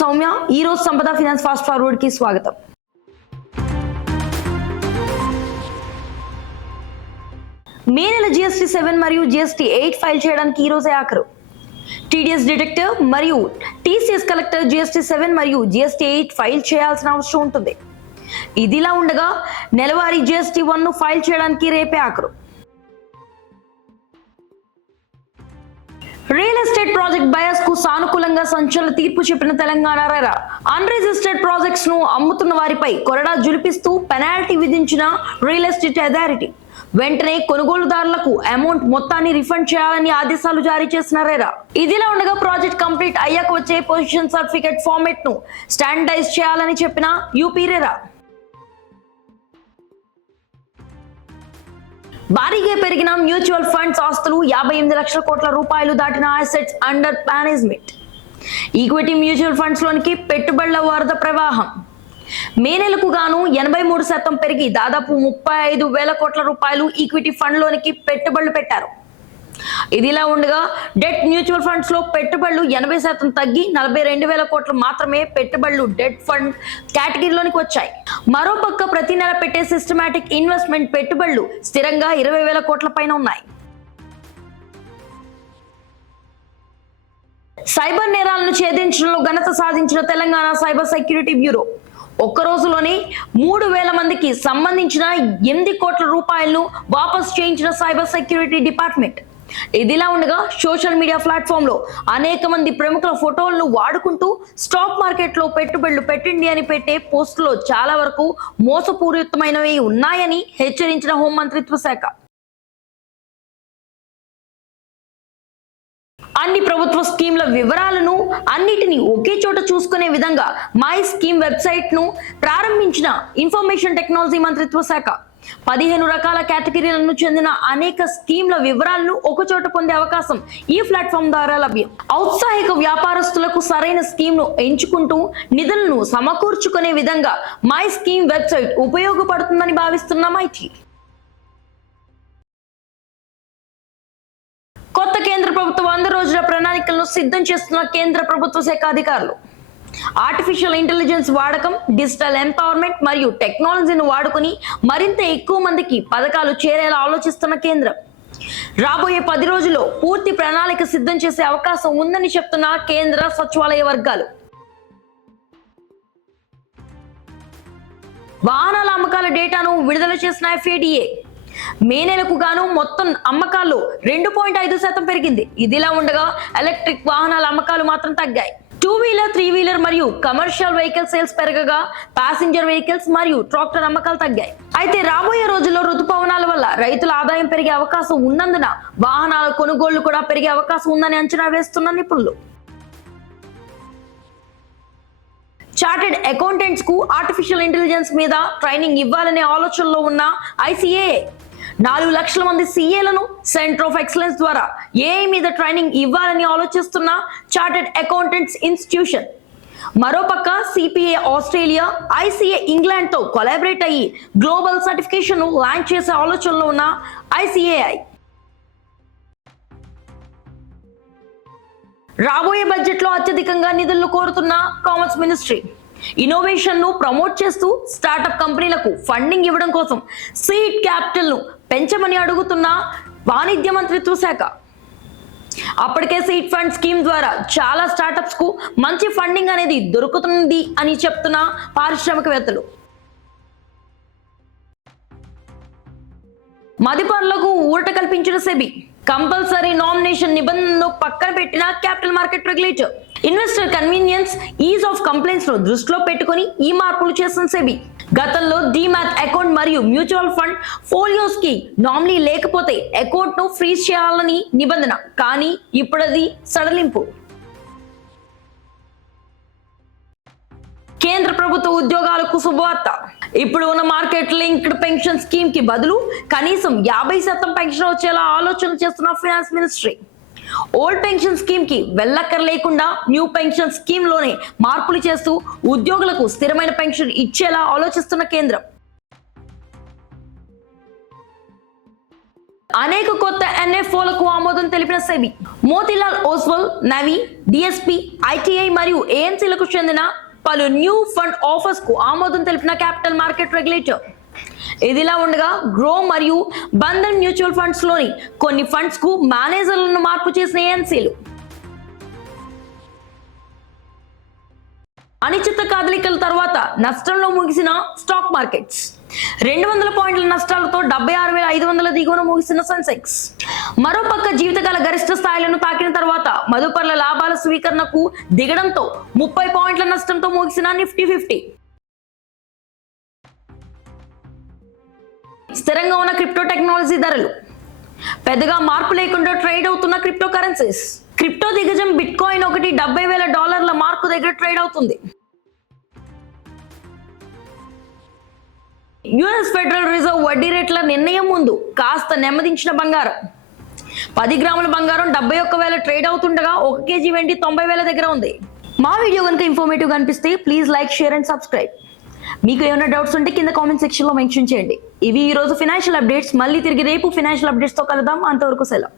సౌమ్య ఈ రోజు సంపద ఫినాన్స్ ఫాస్ట్ ఫార్వర్డ్కి స్వాగతం. మే నెల జిఎస్టీ సెవెన్ మరియు జిఎస్టీ ఎయిట్ ఫైల్ చేయడానికి ఈ రోజే ఆఖరు. టీడీఎస్ డిటెక్టివ్ మరియు టీసీఎస్ కలెక్టర్ జిఎస్టీ సెవెన్ మరియు జిఎస్టీ ఎయిట్ ఫైల్ చేయాల్సిన అవసరం ఉంటుంది. ఇదిలా ఉండగా నెలవారీ జిఎస్టీ వన్ను ఫైల్ చేయడానికి రేపే ఆఖరు. రియల్ ఎస్టేట్ ప్రాజెక్ట్ బయాస్కు సానుకూలంగా సంచలన తీర్పు చెప్పిన తెలంగాణ రెరా. అన్రిజిస్టర్డ్ ప్రాజెక్ట్స్ను అమ్ముతున్న వారిపై కొరడా జులిపిస్తూ పెనాల్టీ విధించిన రియల్ ఎస్టేట్ అథారిటీ వెంటనే కొనుగోలుదారులకు అమౌంట్ మొత్తాన్ని రిఫండ్ చేయాలని ఆదేశాలు జారీ చేసిన రెరా. ఇదిలా ఉండగా ప్రాజెక్ట్ కంప్లీట్ అయ్యాక వచ్చే పొజిషన్ సర్టిఫికేట్ ఫార్మేట్ను స్టాండర్డైజ్ చేయాలని చెప్పిన యూపీ రేరా. భారీగా పెరిగిన మ్యూచువల్ ఫండ్స్ ఆస్తులు యాభై ఎనిమిది లక్షల కోట్ల రూపాయలు దాటిన assets under management equity mutual funds లోనికి పెట్టుబడుల వరద ప్రవాహం. మే నెలకు గాను ఎనభై మూడు శాతం పెరిగి దాదాపు ముప్పై ఐదు వేల కోట్ల రూపాయలు ఈక్విటీ ఫండ్ లోనికి పెట్టుబడులు పెట్టారు. ఇదిలా ఉండగా డెట్ మ్యూచువల్ ఫండ్స్లో పెట్టుబడులు ఎనభై శాతం తగ్గి నలభై రెండు వేల కోట్లు మాత్రమే పెట్టుబడులు డెట్ ఫండ్ కేటగిరీలోనికి వచ్చాయి. మరోపక్క ప్రతి నెల పెట్టే సిస్టమాటిక్ ఇన్వెస్ట్మెంట్ పెట్టుబడులు స్థిరంగా ఇరవై వేల కోట్ల పైన ఉన్నాయి. సైబర్ నేరాలను ఛేదించడంలో ఘనత సాధించిన తెలంగాణ సైబర్ సెక్యూరిటీ బ్యూరో. ఒక్క రోజులోనే మూడు వేల మందికి సంబంధించిన ఎనిమిది కోట్ల రూపాయలను వాపస్ చేయించిన సైబర్ సెక్యూరిటీ డిపార్ట్మెంట్. ఇదిలా ఉండగా సోషల్ మీడియా ప్లాట్ఫామ్లో అనేక మంది ప్రముఖుల ఫోటోలను వాడుకుంటూ స్టాక్ మార్కెట్లో పెట్టుబడులు పెట్టండి అని పెట్టే పోస్టులో చాలా వరకు మోసపూరితమైనవి ఉన్నాయని హెచ్చరించిన హోంమంత్రిత్వ శాఖ. అన్ని ప్రభుత్వ స్కీమ్ల వివరాలను అన్నిటిని ఒకే చోట చూసుకునే విధంగా మై స్కీమ్ వెబ్సైట్ను ప్రారంభించిన ఇన్ఫర్మేషన్ టెక్నాలజీ మంత్రిత్వ శాఖ. పదిహేను రకాల కేటగిరీలను చెందిన అనేక స్కీమ్ల వివరాలను ఒక చోట పొందే అవకాశం ఈ ప్లాట్ఫామ్ ద్వారా లభ్యం. ఔత్సాహిక వ్యాపారస్తులకు సరైన స్కీమ్ను ఎంచుకుంటూ నిధులను సమకూర్చుకునే విధంగా మై స్కీమ్ వెబ్సైట్ ఉపయోగపడుతుందని భావిస్తున్న మైటీ కొత్త కేంద్ర ప్రభుత్వం వంద రోజుల ప్రణాళికలను సిద్ధం చేస్తున్న కేంద్ర ప్రభుత్వ శాఖ అధికారులు. ఆర్టిఫిషియల్ ఇంటెలిజెన్స్ వాడకం డిజిటల్ ఎంపవర్మెంట్ మరియు టెక్నాలజీని వాడుకొని మరింత ఎక్కువ మందికి పథకాలు చేరేలా ఆలోచిస్తున్న కేంద్రం. రాబోయే పది రోజుల్లో పూర్తి ప్రణాళిక సిద్ధం చేసే అవకాశం ఉందని చెప్తున్న కేంద్ర సచివాలయ వర్గాలు. వాహనాల అమ్మకాల డేటాను విడుదల చేసిన ఎఫ్ఏడిఏ. మే నెలకు గాను మొత్తం అమ్మకాల్లో రెండు పాయింట్ ఐదు శాతం పెరిగింది. ఇదిలా ఉండగా ఎలక్ట్రిక్ వాహనాల అమ్మకాలు మాత్రం తగ్గాయి. టూ వీలర్ త్రీ వీలర్ మరియు కమర్షియల్ వెహికల్ సేల్స్ పెరగగా ప్యాసింజర్ వెహికల్స్ మరియు ట్రాక్టర్ అమ్మకాలు తగ్గాయి. అయితే రాబోయే రోజుల్లో రుతుపవనాల వల్ల రైతుల ఆదాయం పెరిగే అవకాశం ఉన్నందున వాహనాల కొనుగోళ్ళు కూడా పెరిగే అవకాశం ఉందని అంచనా వేస్తున్న నిపుణులు. చార్టెడ్ అకౌంటెంట్స్కు ఆర్టిఫిషియల్ ఇంటెలిజెన్స్ మీద ట్రైనింగ్ ఇవ్వాలనే ఆలోచనలో ఉన్న ఐసీఏ నాలుగు లక్షల మంది సీఏలను సెంటర్ ఆఫ్ ఎక్సలెన్స్ ద్వారా ఏ మీద ట్రైనింగ్ ఇవ్వాలని ఆలోచిస్తున్న చార్టెడ్ అకౌంటెంట్స్ ఇన్స్టిట్యూషన్? మరోపక్క సిపిఏ ఆస్ట్రేలియా ఐసీఏ ఇంగ్లాండ్తో కొలాబరేట్ అయ్యి గ్లోబల్ సర్టిఫికేషన్ లాంచ్ చేసే ఆలోచనలో ఉన్న ఐసీఏఐ. రాబోయే బడ్జెట్లో అత్యధికంగా నిధులు కోరుతున్న కామర్స్ మినిస్ట్రీ. ఇన్నోవేషన్ను ప్రమోట్ చేస్తూ స్టార్టప్ కంపెనీలకు ఫండింగ్ ఇవ్వడం కోసం సీడ్ క్యాపిటల్ను పెంచమని అడుగుతున్న వాణిజ్య మంత్రిత్వ శాఖ. అప్పటికే సీట్ ఫండ్ స్కీమ్ ద్వారా చాలా స్టార్టప్స్కు మంచి ఫండింగ్ అనేది దొరుకుతుంది అని చెప్తున్న పారిశ్రామికవేత్తలు. మదిపరులకు ఊరట కల్పించిన సెబీ కంపల్సరీ నామినేషన్ నిబంధనను పక్కన పెట్టిన capital market regulator. Investor convenience ease of కంప్లైంట్స్ను దృష్టిలో పెట్టుకుని ఈ మార్పులు చేసిన సెబీ. గతంలో డీమాట్ అకౌంట్ మరియు మ్యూచువల్ ఫండ్ ఫోలియోస్కి నామినీ లేకపోతే అకౌంట్ను ఫ్రీజ్ చేయాలని నిబంధన. కానీ ఇప్పుడది సడలింపు. కేంద్ర ప్రభుత్వ ఉద్యోగాలకు శుభవార్త. ఇప్పుడు ఉన్న మార్కెట్ లింక్డ్ పెన్షన్ స్కీమ్కి బదులు కనీసం యాభై శాతం పెన్షన్ వచ్చేలా ఆలోచన చేస్తున్న ఫైనాన్స్ మినిస్ట్రీ. ఓల్డ్ పెన్షన్ స్కీమ్కి వెళ్ళక్కర్ లేకుండా న్యూ పెన్షన్ స్కీమ్లోనే మార్పులు చేస్తూ ఉద్యోగులకు స్థిరమైన పెన్షన్ ఇచ్చేలా ఆలోచిస్తున్న కేంద్రం. అనేక కొత్త ఎన్ఎఫ్ఓలకు ఆమోదం తెలిపిన సెబి మోతిలాల్ ఓస్వల్ నవి డిఎస్పి ఐటీఐ మరియు ఏఎన్సీలకు చెందిన పలు న్యూ ఫండ్ ఆఫర్స్కు ఆమోదం తెలిపిన క్యాపిటల్ మార్కెట్ రెగ్యులేటర్. ఇదిలా ఉండగా గ్రో మరియు బంధన్ మ్యూచువల్ ఫండ్స్లోని కొన్ని ఫండ్స్కు మేనేజర్లను మార్పు చేసిన ఏఎన్సీలు. అనిశ్చిత కదలికల తర్వాత నష్టంలో ముగిసిన స్టాక్ మార్కెట్స్. రెండు వందల పాయింట్ల నష్టాలతో డెబ్బై ఆరు వేల ఐదు వందల దిగువన ముగిసిన సెన్సెక్స్. మరోపక్క జీవితకాల గరిష్ట స్థాయిలను తాకిన తర్వాత మదుపర్ల లాభాల స్వీకరణకు దిగడంతో ముప్పై పాయింట్ల నష్టంతో ముగిసిన నిఫ్టీ ఫిఫ్టీ. స్థిరంగా ఉన్న క్రిప్టో టెక్నాలజీ ధరలు పెద్దగా మార్పు లేకుండా ట్రేడ్ అవుతున్న క్రిప్టో కరెన్సీస్ క్రిప్టో దిగ్గజం బిట్ కాయిన్ ఒకటి డెబ్బై వేల డాలర్ల మార్కు దగ్గర ట్రేడ్ అవుతుంది. యుఎస్ ఫెడరల్ రిజర్వ్ వడ్డీ రేట్ల నిర్ణయం ముందు కాస్త నెమ్మదించిన బంగారం. పది గ్రాముల బంగారం డెబ్బై ఒక్క వేల ట్రేడ్ అవుతుండగా ఒక కేజీ వెండి తొంభై వేల దగ్గర ఉంది. మా వీడియో కనుక ఇన్ఫర్మేటివ్ కనిపిస్తే please like share and subscribe. మీకు ఏమైనా డౌట్స్ ఉంటే కింద కామెంట్ సెక్షన్లో మెన్షన్ చేయండి. ఇవి ఈ రోజు ఫినాన్షియల్ అప్డేట్స్ మళ్ళీ తిరిగి రేపు ఫినాన్షియల్ అప్డేట్స్తో కలుద్దాం. అంతవరకు సెలవు.